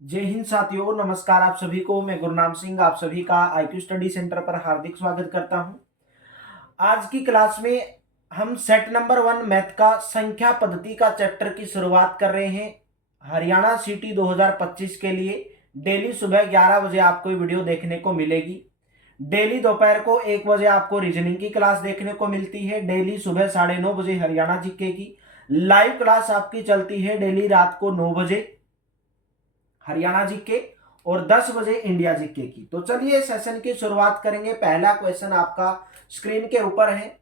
जय हिंद साथियों, नमस्कार आप सभी को। मैं गुरनाम सिंह आप सभी का IQ स्टडी सेंटर पर हार्दिक स्वागत करता हूं। आज की क्लास में हम सेट नंबर 1 मैथ का संख्या पद्धति का चैप्टर की शुरुआत कर रहे हैं। हरियाणा सिटी 2025 के लिए डेली सुबह 11 बजे आपको ये वीडियो देखने को मिलेगी। डेली दोपहर को 1 बजे आपको रीजनिंग की क्लास देखने को मिलती है। डेली सुबह 9:30 बजे हरियाणा जीके की लाइव क्लास आपकी चलती है। डेली रात को 9 बजे हरियाणा जीके और 10 बजे इंडिया जीके की। तो चलिए सेशन की शुरुआत करेंगे। पहला क्वेश्चन आपका स्क्रीन के ऊपर है।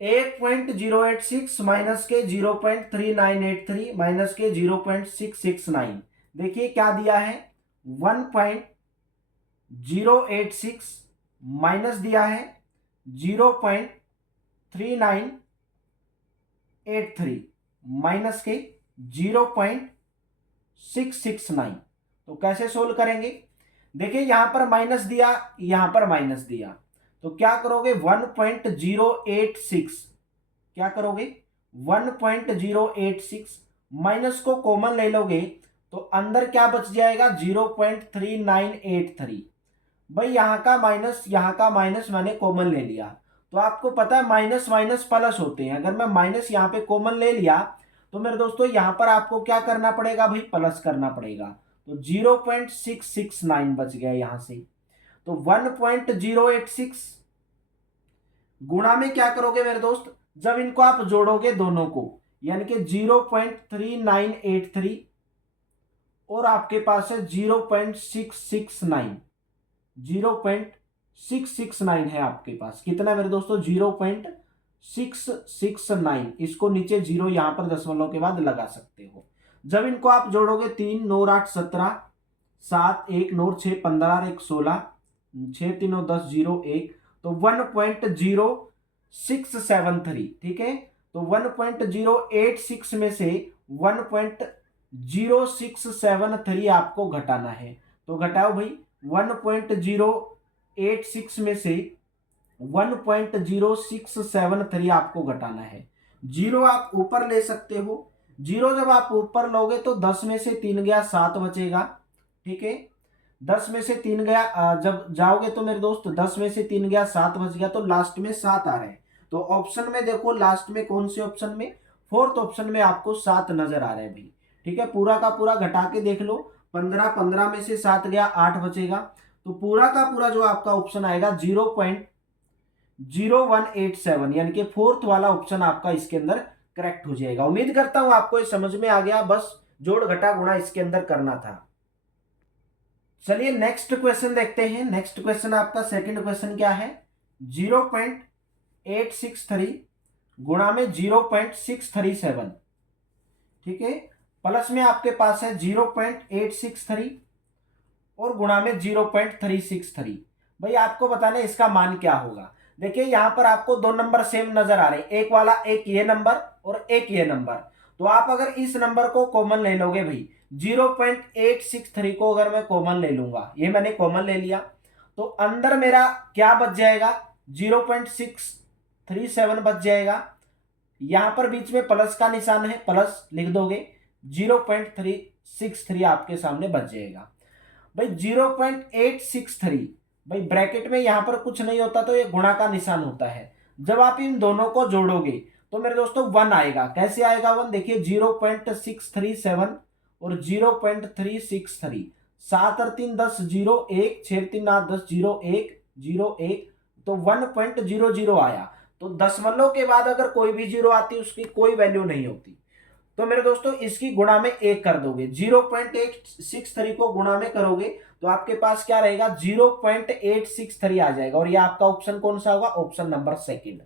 8.086 माइनस के 0.3983 माइनस के 0.669। देखिए क्या दिया है, 1.086 माइनस दिया है 0.3983 माइनस के 0.669। तो कैसे सोल्व करेंगे? देखिए यहां पर माइनस दिया, यहां पर माइनस दिया, तो क्या करोगे 1.086 क्या करोगे 1.086 माइनस को कॉमन ले लोगे तो अंदर क्या बच जाएगा 0.3983। भाई यहां का माइनस यहां का माइनस मैंने कॉमन ले लिया, तो आपको पता है माइनस माइनस प्लस होते हैं। अगर मैं माइनस यहां पे कॉमन ले लिया तो मेरे दोस्तों यहां पर आपको क्या करना पड़ेगा भाई, प्लस करना पड़ेगा। तो 0.669 बच गया यहां से। तो 1.086 गुणा में क्या करोगे मेरे दोस्त, जब इनको आप जोड़ोगे दोनों को, यानी कि 0.3983 और आपके पास है 0.669। 0.669 है आपके पास। कितना मेरे दोस्तों 0.669। इसको नीचे जीरो यहां पर दशमलव के बाद लगा सकते हो। जब इनको आप जोड़ोगे 3 9 8 17 7 1 9 6 15 1 16 6 3 9 10 0 1, तो 1.0673। ठीक है, तो 1.086 में से 1.0673 आपको घटाना है। तो घटाओ भाई, 1.086 में से 1.0673 आपको घटाना है। जीरो आप ऊपर ले सकते हो। जीरो जब आप ऊपर लोगे तो 10 में से 3 गया 7 बचेगा। ठीक है, 10 में से 3 गया, जब जाओगे तो मेरे दोस्त 10 में से 3 गया 7 बच गया, तो लास्ट में 7 आ रहे हैं। तो ऑप्शन में देखो लास्ट में कौन से ऑप्शन में, फोर्थ ऑप्शन में आपको 7 नजर आ रहे हैं भाई। ठीक है, पूरा का पूरा घटा के देख लो। 15 15 में से 7 गया 8 बचेगा। तो पूरा का पूरा जो आपका ऑप्शन आएगा 0.0187, यानी कि फोर्थ वाला ऑप्शन आपका इसके अंदर करेक्ट हो जाएगा। उम्मीद करता हूं आपको ये समझ में आ गया। बस जोड़ घटा गुणा इसके अंदर करना था। चलिए नेक्स्ट क्वेश्चन देखते हैं। नेक्स्ट क्वेश्चन आपका सेकंड क्वेश्चन क्या है, 0.863 गुणा में 0.637। ठीक है, प्लस में आपके पास है 0.863 और गुणा में 0.363। भाई आपको बताना है इसका मान क्या होगा। देखिए यहां पर आपको दो नंबर सेम नजर आ रहे हैं, एक वाला एक ये नंबर और एक ये नंबर। तो आप अगर इस नंबर को कॉमन ले लोगे भाई, 0.863 को अगर मैं कॉमन ले लूंगा, ये मैंने कॉमन ले लिया, तो अंदर मेरा क्या बच जाएगा 0.637 बच जाएगा। यहां पर बीच में प्लस का निशान है, प्लस लिख दोगे, 0.363 आपके सामने बच जाएगा। भाई 0.863, भाई ब्रैकेट में यहां पर कुछ नहीं होता तो ये गुणा का निशान होता है। जब आप इन दोनों को जोड़ोगे तो मेरे दोस्तों 1 आएगा। कैसे आएगा 1, देखिए 0.637 और 0.363, 7 और 3 10 0 1, 6 3 8 10 0 1 0 1, तो 1.00 आया। तो दशमलव के बाद अगर कोई भी जीरो आती है उसकी कोई वैल्यू नहीं होती। तो मेरे दोस्तों इसकी गुणा में 1 कर दोगे, 0.863 को गुणा में करोगे तो आपके पास क्या रहेगा 0.863 आ जाएगा। और ये आपका ऑप्शन कौन सा होगा, ऑप्शन नंबर सेकंड।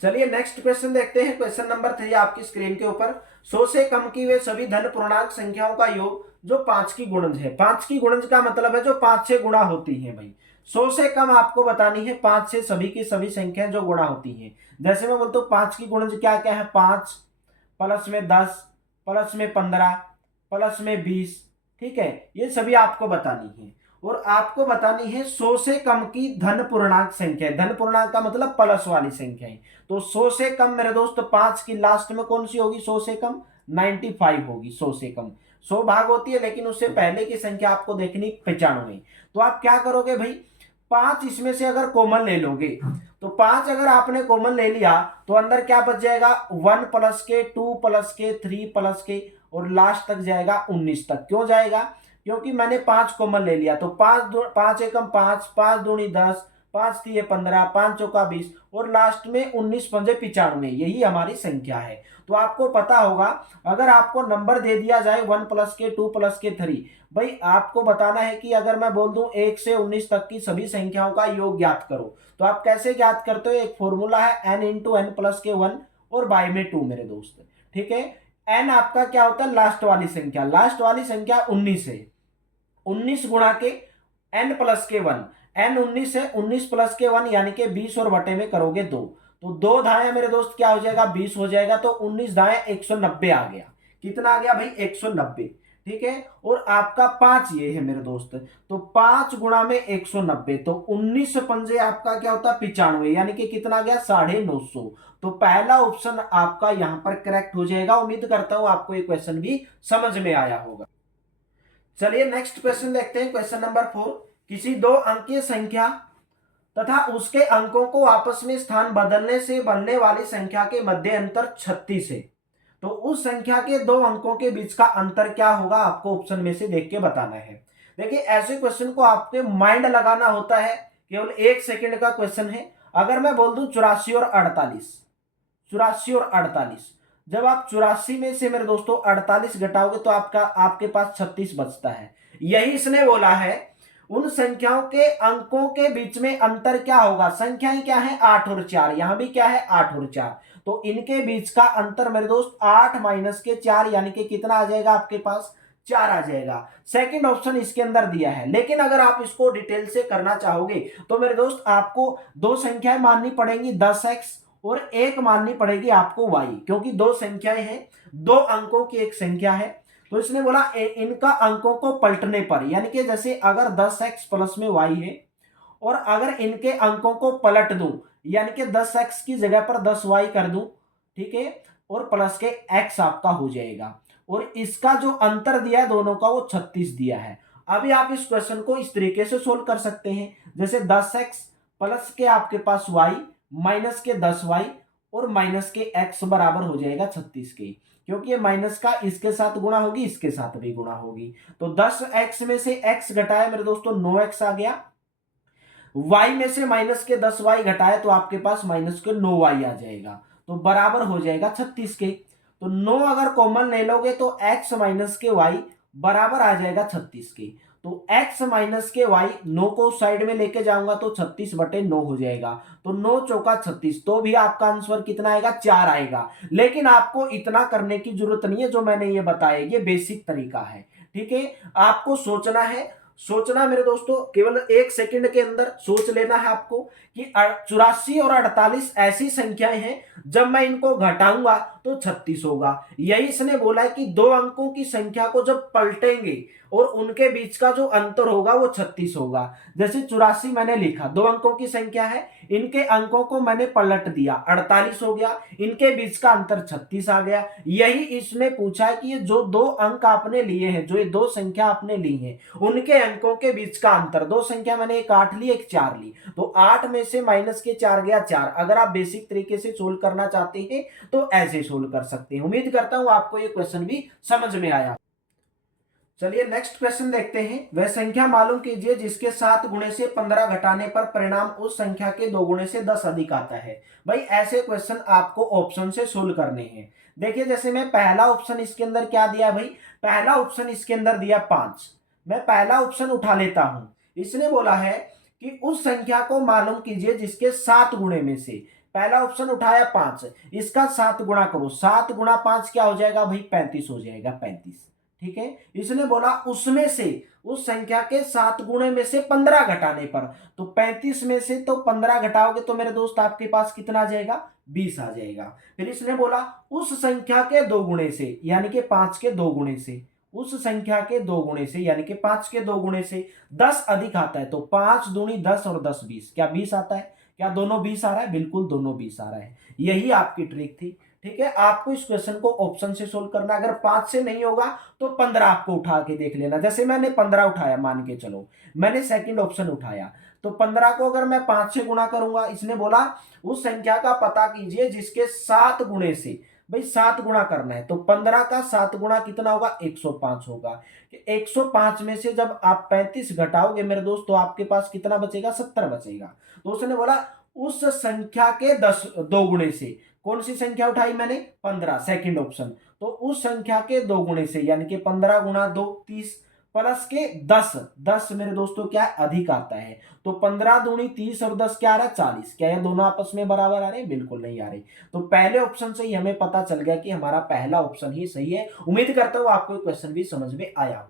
चलिए नेक्स्ट क्वेश्चन देखते हैं। क्वेश्चन नंबर 3 आपकी स्क्रीन के ऊपर, 100 से कम की वे सभी धन पूर्णांक संख्याओं का योग जो 5 की गुणज है। 5 की गुणज का मतलब है जो 5 से गुणा होती है भाई। 100 से कम आपको बतानी है 5 से सभी की सभी संख्याएं जो गुणा होती हैं। जैसे मैं बोलता हूं 5 की गुणज क्या क्या है, 5 प्लस में 10 प्लस में 15 प्लस में 20। ठीक है, ये सभी आपको बतानी है। और आपको बतानी है 100 से कम की धन पूर्णांक संख्या। धन पूर्णांक का मतलब प्लस वाली संख्याएं। तो 100 से कम मेरे दोस्त 5 की लास्ट में कौन सी होगी 100 से कम, 95 होगी, 100 से कम। 100 भाग होती है, लेकिन उससे पहले की संख्या आपको देखनी 95। तो आप क्या करोगे भाई, 5 इसमें से अगर कॉमन ले लोगे, तो 5 अगर आपने कॉमन ले लिया तो अंदर क्या बच जाएगा, 1 प्लस के, 2 प्लस के, 3 प्लस के, और लास्ट तक जाएगा 19 तक। क्यों जाएगा, क्योंकि मैंने 5 कॉमन ले लिया। तो 5 एकम 5, 5 दूनी 10, 5 तिये 15, 5 चौका 20, और लास्ट में 19 पंजे 95, यही हमारी संख्या है। तो आपको पता होगा, अगर आपको नंबर दे दिया जाए 1 प्लस के, 2 प्लस के, 3, भाई आपको बताना है कि अगर मैं बोल दूं 1 से 19 तक की सभी संख्याओं का योग ज्ञात करो, तो आप कैसे ज्ञात करते हो, एक फॉर्मूला है n इंटू एन प्लस के 1 और बाय में 2 मेरे दोस्त। ठीक है, n आपका क्या होता है, लास्ट वाली संख्या, लास्ट वाली संख्या 19 है, 19 गुणा के n प्लस के 1, n 19 है, 19 प्लस के 1 यानी कि 20, और बटे में करोगे 2, तो 2 धाए मेरे दोस्त क्या हो जाएगा, 20 हो जाएगा। तो 19 धाए 190 आ गया। कितना आ गया भाई, 190। ठीक है, और आपका 5 ये है मेरे दोस्त, तो 5 गुणा में 190, तो 19 पंजे आपका क्या होता है, 95, यानी कि कितना आ गया, 950। तो पहला ऑप्शन आपका यहां पर करेक्ट हो जाएगा। उम्मीद करता हूं आपको ये क्वेश्चन भी समझ में आया होगा। चलिए नेक्स्ट क्वेश्चन देखते हैं, क्वेश्चन नंबर 4। किसी दो अंकीय संख्या तथा उसके अंकों को आपस में स्थान बदलने से बनने वाली संख्या के मध्य अंतर 36 है, तो उस संख्या के दो अंकों के बीच का अंतर क्या होगा, आपको ऑप्शन में से देख के बताना है। देखिए ऐसे क्वेश्चन को आपके माइंड लगाना होता है, केवल 1 सेकंड का क्वेश्चन है। अगर मैं बोल दूं 84 और 48, 84 और 48, जब आप 84 में से मेरे दोस्तों 48 घटाओगे तो आपके पास 36 बचता है। यही इसने बोला है, उन संख्याओं के अंकों के बीच में अंतर क्या होगा, संख्याएं क्या है, 8 और 4, यहां भी क्या है, 8 और 4, तो इनके बीच का अंतर मेरे दोस्त 8 माइनस के 4, यानी कि कितना आ जाएगा आपके पास, 4 आ जाएगा। सेकंड ऑप्शन इसके अंदर दिया है, लेकिन अगर आप इसको डिटेल से करना चाहोगे तो मेरे दोस्त आपको दो संख्याएं माननी पड़ेंगी, 10x और एक माननी पड़ेगी आपको y, क्योंकि दो संख्याएं हैं, दो अंकों की एक संख्या है। तो इसने बोला इनका अंकों को पलटने पर, यानी कि जैसे अगर 10x प्लस में y है, और अगर इनके अंकों को पलट दूं, यानी कि 10x की जगह पर 10y कर दूं, ठीक है, और प्लस के x आपका हो जाएगा, और इसका जो अंतर दिया है दोनों का वो 36 दिया है। अभी आप इस क्वेश्चन को इस तरीके से सोल्व कर सकते हैं, जैसे 10x प्लस के आपके पास y माइनस के 10y और माइनस के x बराबर हो जाएगा 36 के, क्योंकि ये माइनस का इसके साथ गुणा होगी, इसके साथ भी गुणा होगी। तो 10x में से x घटाए मेरे दोस्तों 9x आ गया, y में से माइनस के 10y घटाए तो आपके पास माइनस के 9y आ जाएगा, तो बराबर हो जाएगा 36 के। तो 9 अगर कॉमन ले लोगे तो x माइनस के y बराबर आ जाएगा 36 के। तो x माइनस के y, 9 को साइड में लेके जाऊंगा तो 36 बटे 9 हो जाएगा, तो 9 चौका 36, तो भी आपका आंसर कितना आएगा, 4 आएगा। लेकिन आपको इतना करने की जरूरत नहीं है, जो मैंने ये बताया ये बेसिक तरीका है। ठीक है, आपको सोचना है, सोचना मेरे दोस्तों, केवल 1 सेकंड के अंदर सोच लेना है आपको कि 84 और 48 ऐसी संख्याएं हैं, जब मैं इनको घटाऊंगा तो 36 होगा। यही इसने बोला है कि दो अंकों की संख्या को जब पलटेंगे और उनके बीच का जो अंतर होगा वो 36 होगा। जैसे 84 मैंने लिखा, दो अंकों की संख्या है, इनके अंकों को मैंने पलट दिया, 48 हो गया, इनके बीच का अंतर 36 आ गया। यही इसने पूछा है कि ये जो दो अंक आपने लिए हैं, जो ये दो संख्या आपने ली है, उनके अंकों के बीच का अंतर, दो संख्या मैंने एक 8 ली एक 4 ली, तो 8 में से माइनस के 4 गया 4। अगर आप बेसिक तरीके से सोल्व करना चाहते हैं तो ऐसे सोल्व कर सकते हैं। उम्मीद करता हूं आपको ये क्वेश्चन भी समझ में आया। चलिए नेक्स्ट क्वेश्चन देखते हैं। वह संख्या मालूम कीजिए जिसके 7 गुणे से 15 घटाने पर परिणाम उस संख्या के 2 गुणे से 10 अधिक आता है। भाई ऐसे क्वेश्चन आपको ऑप्शन से सोल्व करने हैं। देखिए जैसे मैं पहला ऑप्शन इसके अंदर क्या दिया भाई, पहला ऑप्शन इसके अंदर दिया 5, मैं पहला ऑप्शन उठा लेता हूं। इसने बोला है कि उस संख्या को मालूम कीजिए जिसके 7 गुणे में से, पहला ऑप्शन उठाया 5, इसका 7 गुणा करो, 7 गुणा 5 क्या हो जाएगा भाई, 35 हो जाएगा, 35। ठीक है, इसने बोला उसमें से, उस संख्या के 7 गुणे में से 15 घटाने पर, तो 35 में से तो 15 घटाओगे तो मेरे दोस्त आपके पास कितना आ जाएगा, 20 आ जाएगा। फिर इसने बोला उस संख्या के 2 गुणे से, यानी कि 5 के 2 गुणे से, उस संख्या के 2 गुणे से यानी कि 5 के 2 गुणे से 10 अधिक आता है, तो 5 दूनी 10 और 10 20, क्या 20 आता है, क्या दोनों 20 आ रहा है, बिल्कुल दोनों 20 आ रहा है। यही आपकी ट्रिक थी। ठीक है, आपको इस क्वेश्चन को ऑप्शन से सोल्व करना। अगर 5 से नहीं होगा तो 15 आपको उठा के देख लेना। जैसे मैंने 15 उठाया, मान के चलो मैंने सेकंड ऑप्शन उठाया, तो 15 को अगर मैं 5 से गुणा करूंगा, इसने बोला उस संख्या का पता कीजिए जिसके 7 गुणे से, भाई 7 गुणा करना है, तो 15 का 7 गुणा कितना होगा, 105 होगा। 105 में से जब आप 35 घटाओगे मेरे दोस्त, तो आपके पास कितना बचेगा, 70 बचेगा। तो उसने बोला उस संख्या के 2 गुणे से, कौन सी संख्या उठाई मैंने, 15, सेकंड ऑप्शन। तो उस संख्या के 2 गुणे से, यानी कि 15 गुणा 2 30, प्लस के 10, 10 मेरे दोस्तों क्या अधिक आता है, तो 15 दूनी 30 और 10 क्या आ रहा है, 40। क्या ये दोनों आपस में बराबर आ रहे हैं, बिल्कुल नहीं आ रहे। तो पहले ऑप्शन से ही हमें पता चल गया कि हमारा पहला ऑप्शन ही सही है। उम्मीद करता हूं आपको क्वेश्चन भी समझ में आया हो।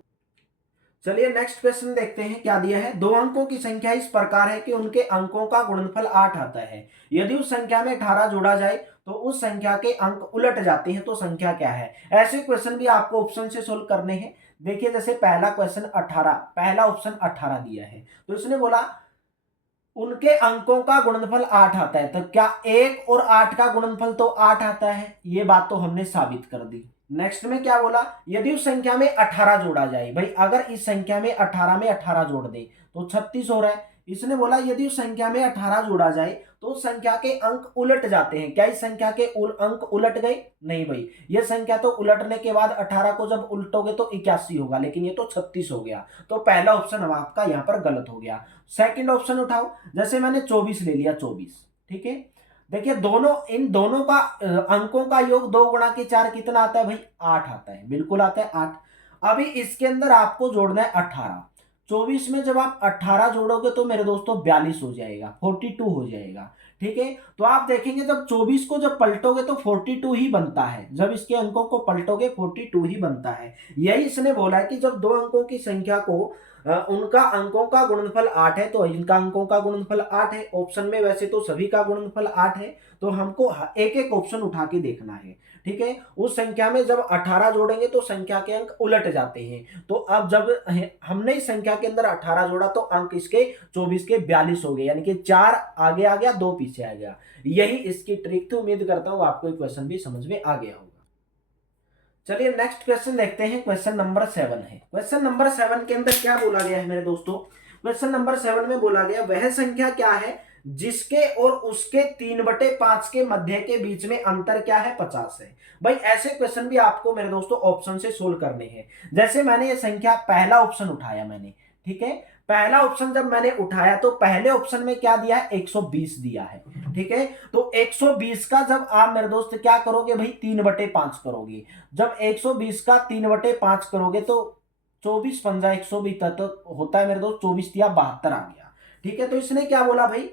चलिए नेक्स्ट क्वेश्चन देखते हैं क्या दिया है। दो अंकों की संख्या इस प्रकार है कि उनके अंकों का गुणनफल 8 आता है। यदि उस संख्या में 18 जोड़ा जाए तो उस संख्या के अंक उलट जाते हैं, तो संख्या क्या है। ऐसे क्वेश्चन भी आपको ऑप्शन से सोल्व करने हैं। देखिए जैसे पहला क्वेश्चन 18, पहला ऑप्शन 18 दिया है, तो इसने बोला उनके अंकों का गुणनफल 8 आता है, तो क्या 1 और 8 का गुणनफल तो 8 आता है, ये बात तो हमने साबित कर दी। नेक्स्ट में क्या बोला, यदि उस संख्या में 18 जोड़ा जाए, भाई अगर इस संख्या में 18 जोड़ दे तो 36 हो रहा है। इसने बोला यदि उस संख्या में 18 जोड़ा जाए तो उस संख्या के अंक उलट जाते हैं। क्या इस संख्या के अंक उलट गए, नहीं भाई, ये संख्या तो उलटने के बाद 18 को जब उल्टोगे तो 81 होगा, लेकिन ये तो 36 हो गया। तो पहला ऑप्शन हम आपका यहां पर गलत हो गया। सेकंड ऑप्शन उठाओ, जैसे मैंने 24 ले लिया, 24, ठीक है। देखिए दोनों, इन दोनों का अंकों का योग 2 गुणा के 4 कितना आता है भाई, 8 आता है, बिल्कुल आता है 8। अभी इसके अंदर आपको जोड़ना है 18। 24 में जब आप 18 जोड़ोगे तो मेरे दोस्तों 42 हो जाएगा, 42 हो जाएगा, ठीक है। तो आप देखेंगे जब 24 को जब पलटोगे तो 42 ही बनता है, जब इसके अंकों को पलटोगे 42 ही बनता है। यही इसने बोला है कि जब दो अंकों की संख्या को उनका अंकों का गुणनफल 8 है, तो इनका अंकों का गुणनफल 8 है। ऑप्शन में वैसे तो सभी का गुणनफल 8 है, तो हमको एक एक ऑप्शन उठा के देखना है, ठीक है। उस संख्या में जब 18 जोड़ेंगे तो संख्या के अंक उलट जाते हैं। तो अब जब हमने इस संख्या के अंदर 18 जोड़ा तो अंक इसके 24 के 42 हो गए, यानी कि 4 आगे आ गया, 2 पीछे आ गया। यही इसकी ट्रिक थी। उम्मीद करता हूं आपको ये क्वेश्चन भी समझ में आ गया होगा। चलिए नेक्स्ट क्वेश्चन देखते हैं। क्वेश्चन नंबर 7 है। क्वेश्चन नंबर 7 के अंदर क्या बोला गया है मेरे दोस्तों, क्वेश्चन नंबर 7 में बोला गया वह संख्या क्या है जिसके और उसके 3/5 के मध्य के बीच में अंतर क्या है, 50 है। भाई ऐसे क्वेश्चन भी आपको मेरे दोस्तों ऑप्शन से सोल्व करने हैं। जैसे मैंने ये संख्या, पहला ऑप्शन उठाया मैंने, ठीक है। पहला ऑप्शन जब मैंने उठाया तो पहले ऑप्शन में क्या दिया है, 120 दिया है, ठीक है। तो 120 का जब आप मेरे दोस्त क्या करोगे भाई, 3/5 करोगे। जब 120 का 3/5 करोगे तो 24 पंजा 120 तो होता है मेरे दोस्त, 24 या 72 आ गया, ठीक है। तो इसने क्या बोला भाई,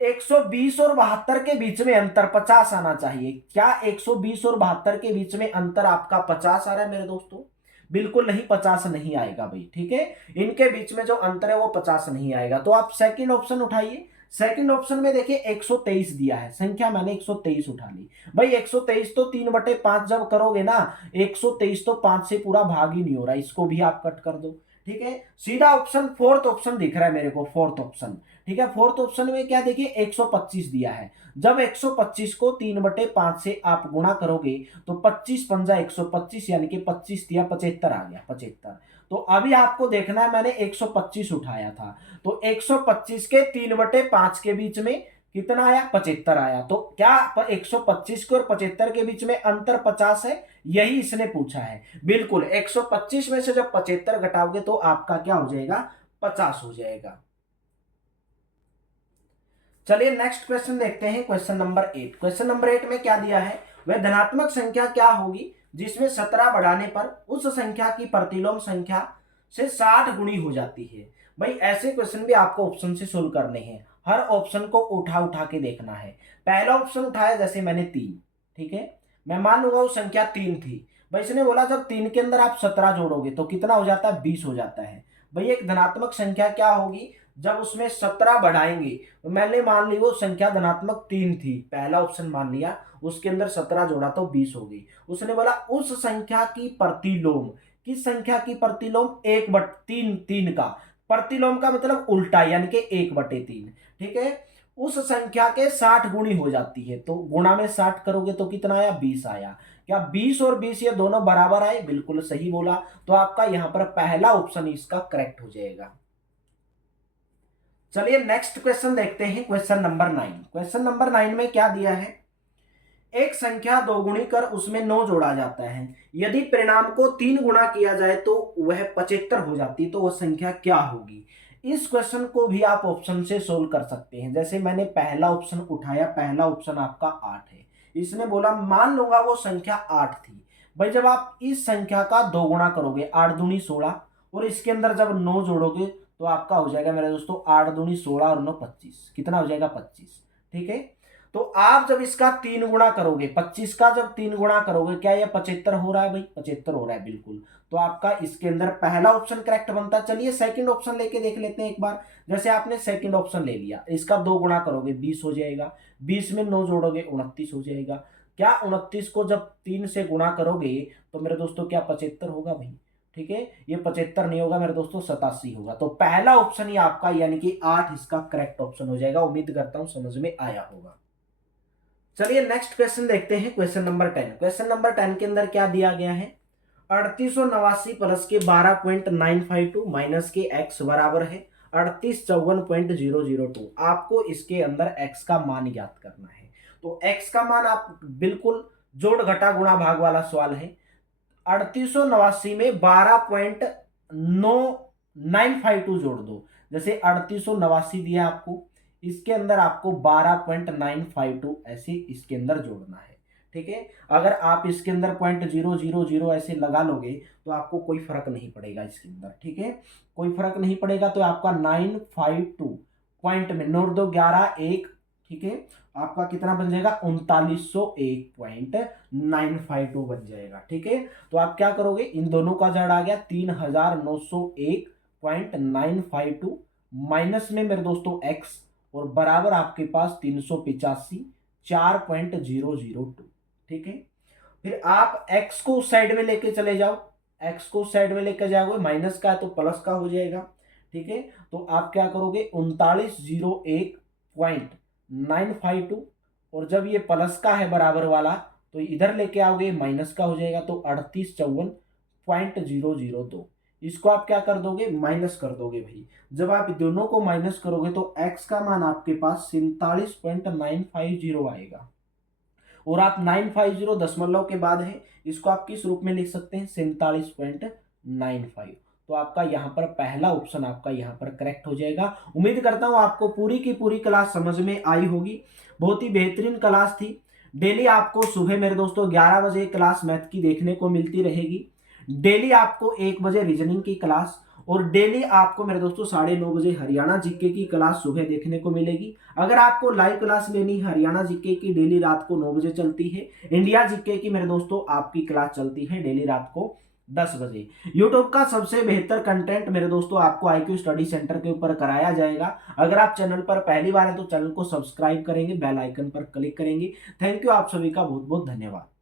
120 और 72 के बीच में अंतर 50 आना चाहिए। क्या 120 और 72 के बीच में अंतर आपका 50 आ रहा है मेरे दोस्तों, बिल्कुल नहीं, 50 नहीं आएगा भाई, ठीक है। इनके बीच में जो अंतर है वो 50 नहीं आएगा। तो आप सेकंड ऑप्शन उठाइए। सेकंड ऑप्शन में देखिए 123 दिया है, संख्या मैंने 123 उठा ली। भाई 123 तो 3/5 जब करोगे ना, 123 तो 5 से पूरा भाग ही नहीं हो रहा, इसको भी आप कट कर दो, ठीक है। सीधा ऑप्शन फोर्थ ऑप्शन दिख रहा है मेरे को, फोर्थ ऑप्शन, ठीक है। फोर्थ ऑप्शन में क्या देखिए 125 दिया है। जब 125 को 3/5 से आप गुणा करोगे तो 25 पंजा 125, यानी कि 25 दिया 75 आ गया, 75। तो अभी आपको देखना है, मैंने 125 उठाया था, तो 125 के 3/5 के बीच में कितना आया, 75 आया। तो क्या 125 के और 75 के बीच में अंतर 50 है, यही इसने पूछा है। बिल्कुल 125 में से जब 75 घटाओगे तो आपका क्या हो जाएगा, 50 हो जाएगा। चलिए नेक्स्ट क्वेश्चन देखते हैं। Question number 8। क्वेश्चन नंबर 8 में क्या दिया है, वह धनात्मक संख्या क्या होगी जिसमें 17 बढ़ाने पर उस संख्या की प्रतिलोम संख्या से 60 गुणी हो जाती है। भाई ऐसे क्वेश्चन भी आपको ऑप्शन से सोल्व करने हैं। हर ऑप्शन को उठा उठा के देखना है। पहला ऑप्शन उठाया जैसे मैंने 3, ठीक है। मैं मान लूंगा वो संख्या 3 थी। भाई इसने बोला जब 3 के अंदर आप 17 जोड़ोगे तो कितना हो जाता है, 20 हो जाता है। भाई एक धनात्मक संख्या क्या होगी जब उसमें 17 बढ़ाएंगे, तो मैंने मान ली वो संख्या धनात्मक 3 थी, पहला ऑप्शन मान लिया, उसके अंदर 17 जोड़ा तो 20 हो गई। उसने बोला उस संख्या की प्रतिलोम, किस संख्या की प्रतिलोम, 1/3, 3 का प्रतिलोम का मतलब उल्टा, यानी कि 1/3, ठीक है। उस संख्या के 60 गुणी हो जाती है। तो गुणा में 60 करोगे तो कितना आया, 20 आया। क्या 20 और 20 ये दोनों बराबर आए, बिल्कुल सही बोला। तो आपका यहां पर पहला ऑप्शन इसका करेक्ट हो जाएगा। चलिए नेक्स्ट क्वेश्चन देखते हैं, क्वेश्चन नंबर 9। क्वेश्चन नंबर 9 में क्या दिया है, एक संख्या दोगुणी कर उसमें 9 जोड़ा जाता है, यदि परिणाम को 3 गुणा किया जाए तो वह 75 हो जाती, तो वह संख्या क्या होगी। इस क्वेश्चन को भी आप ऑप्शन से सोल्व कर सकते हैं। जैसे मैंने पहला ऑप्शन उठाया, पहला ऑप्शन आपका 8 है। इसने बोला मान लूंगा वो संख्या 8 थी। भाई जब आप इस संख्या का 2 गुणा करोगे, 8 दूनी 16, और इसके अंदर जब 9 जोड़ोगे तो आपका हो जाएगा मेरे दोस्तों 8 दूनी 16 और 9 25, कितना हो जाएगा 25। ठीक है, तो आप जब इसका 3 गुणा करोगे, 25 का जब 3 गुणा करोगे, क्या यह 75 हो रहा है, भाई 75 हो रहा है बिल्कुल। तो आपका इसके अंदर पहला ऑप्शन करेक्ट बनता है। चलिए सेकंड ऑप्शन लेके देख लेते हैं एक बार। जैसे आपने सेकंड ऑप्शन ले लिया, इसका 2 गुणा करोगे 20 हो जाएगा, 20 में 9 जोड़ोगे 29 हो जाएगा। क्या 29 को जब 3 से गुणा करोगे तो मेरे दोस्तों क्या 75 होगा भाई। ठीक है, ये 75 नहीं होगा मेरे दोस्तों, 87 होगा। तो पहला ऑप्शन ही आपका यानी कि 8 इसका करेक्ट ऑप्शन हो जाएगा। उम्मीद करता हूं समझ में आया होगा। चलिए नेक्स्ट क्वेश्चन देखते हैं, क्वेश्चन नंबर 10। क्वेश्चन नंबर 10 के अंदर क्या दिया गया है, 3889 प्लस के 12.952 माइनस के x बराबर है 3854.002। आपको इसके अंदर x का मान ज्ञात करना है। तो x का मान आप बिल्कुल जोड़ घटा गुणा भाग वाला सवाल है। 3889 में 12.952 जोड़ दो। जैसे 3889 दिया आपको, इसके अंदर आपको 12.952 ऐसे इसके अंदर जोड़ना है। ठीक है, अगर आप इसके अंदर 0.000 ऐसे लगा लोगे तो आपको कोई फर्क नहीं पड़ेगा इसके अंदर। ठीक है, कोई फर्क नहीं पड़ेगा। तो आपका 952 पॉइंट में नोट दो 11 1। ठीक है, आपका कितना बन जाएगा 3901.952 बन जाएगा। ठीक है, तो आप क्या करोगे, इन दोनों का जड़ आ गया 3901.952 माइनस में मेरे दोस्तों x और बराबर आपके पास 385 4.002। ठीक है, फिर आप x को उस साइड में लेके चले जाओ, x को उस साइड में लेकर जाओगे, माइनस का है तो प्लस का हो जाएगा। ठीक है, तो आप क्या करोगे 3901.952, और जब ये प्लस का है बराबर वाला तो इधर लेके आओगे माइनस का हो जाएगा, तो 3854.002। इसको आप क्या कर दोगे, माइनस कर दोगे भाई। जब आप दोनों को माइनस करोगे तो x का मान आपके पास 47.950 आएगा, और आप 950 दशमलव के बाद है, इसको आप किस रूप में लिख सकते हैं 47.95। तो आपका यहाँ पर पहला ऑप्शन आपका यहाँ पर करेक्ट हो जाएगा। उम्मीद करता हूँ आपको पूरी की पूरी क्लास समझ में आई होगी। बहुत ही बेहतरीन क्लास थी। डेली आपको सुबह मेरे दोस्तों 11 बजे क्लास मैथ की देखने को मिलती रहेगी। डेली आपको 1 बजे रीजनिंग की क्लास, और डेली आपको मेरे दोस्तों 9:30 बजे हरियाणा जीके की क्लास सुबह देखने को मिलेगी। अगर आपको लाइव क्लास लेनी है, हरियाणा जीके की डेली रात को 9 बजे चलती है। इंडिया जीके की मेरे दोस्तों आपकी क्लास चलती है डेली रात को 10 बजे। यूट्यूब का सबसे बेहतर कंटेंट मेरे दोस्तों आपको IQ स्टडी सेंटर के ऊपर कराया जाएगा। अगर आप चैनल पर पहली बार है तो चैनल को सब्सक्राइब करेंगे, बेल आइकन पर क्लिक करेंगे। थैंक यू, आप सभी का बहुत बहुत धन्यवाद।